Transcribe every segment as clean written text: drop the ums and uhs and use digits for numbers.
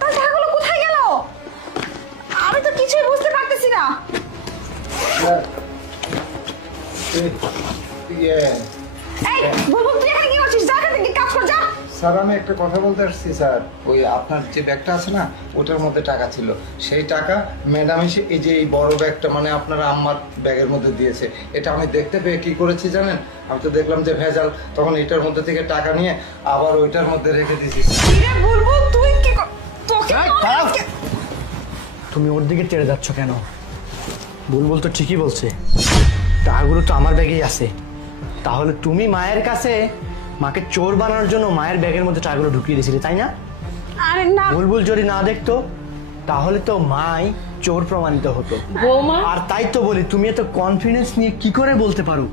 তার টাকাগুলো কোথায় গেল? আমি তো কিছুই বুঝতে পারতেছি না। এই বুলবুল, তুই এখানে কি করছিস? যা এখান থেকে, কাজ কর যা। স্যার আমি একটা কথা বলতে আসছি স্যার, ওই আপনার যে ব্যাগটা আছে না, ওটার মধ্যে টাকা ছিল। সেই টাকা ম্যাডাম এসে এই যে এই বড় ব্যাগটা মানে আপনার আম্মার ব্যাগের মধ্যে দিয়েছে। এটা আমি দেখতে পেয়ে কি করেছি জানেন? আমি তো দেখলাম যে ভেজাল, তখন এটার মধ্যে থেকে টাকা নিয়ে আবার ওইটার মধ্যে রেখে দিয়েছি। কিরে বুলবুল, তুই কি তোকে তুমি ওর দিকে চেড়ে যাচ্ছ কেন? বুলবুল তো ঠিকই বলছে, টাকাগুলো তো আমার ব্যাগেই আছে। তাহলে তুমি মায়ের কাছে মাকে চোর বানানোর জন্য মায়ের ব্যাগের মধ্যে টাকাগুলো ঢুকিয়ে দিয়েছিলে, তাই না? আরে না বুলবুল যদি না দেখতো তাহলে তো মাই চোর প্রমাণিত হতো। বৌমা, আর তাই তো বলি, তুমি এত কনফিডেন্স নিয়ে কি করে বলতে পারো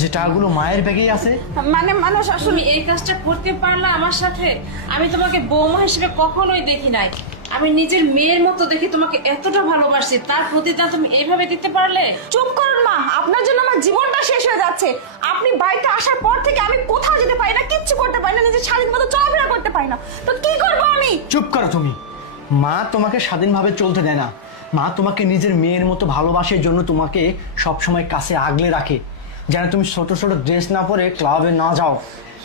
যে টাকাগুলো মায়ের ব্যাগেই আছে? মানে মানুষ তুমি আসলে এই কাজটা করতে পারলা আমার সাথে? আমি তোমাকে বৌমা হিসেবে কখনোই দেখি নাই। আমি নিজের মেয়ের মতো দেখে তোমাকে এতটা ভালোবাসি, তার প্রতিদান তুমি এইভাবে দিতে পারলে? চুপ করুন মা, আপনার জন্য আমার জীবনটা শেষ হয়ে যাচ্ছে। আপনি বাড়িতে আসার পর থেকে আমি কোথাও যেতে পারি না, কিচ্ছু করতে পারি না, নিজের স্বাধীন মতো চলাফেরা করতে পারি না। তো কি করবো আমি? চুপ করো তুমি। মা তোমাকে স্বাধীনভাবে চলতে দেয় না। মা তোমাকে নিজের মেয়ের মতো ভালোবাসার জন্য তোমাকে সবসময় কাছে আগলে রাখে, যেন তুমি ছোট ছোট ড্রেস না পরে ক্লাবে না যাও।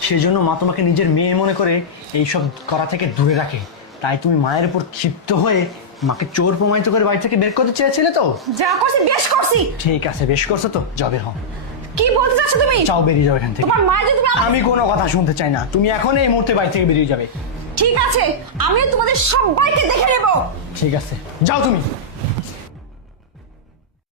সেই জন্য মা তোমাকে নিজের মেয়ে মনে করে এইসব করা থেকে দূরে রাখে। তাই তুমি মায়ের উপর ক্ষিপ্ত হয়ে মাকে চোর প্রমাণিত করে বাড়ি থেকে বের করতে চেয়েছিলে তো? যা করছি বেশ করছি। ঠিক আছে, বেশ করছো তো, যাও বের হও। কি বলতে চাচ্ছ তুমি? যাও, বেরিয়ে যাও এখান থেকে। তোমার মা যদি আমি কোনো কথা শুনতে চাই না, তুমি এখন এই মুহূর্তে বাড়ি থেকে বেরিয়ে যাবে। ঠিক আছে, আমিও তোমাদের সবাইকে দেখে নেবো। ঠিক আছে, যাও তুমি।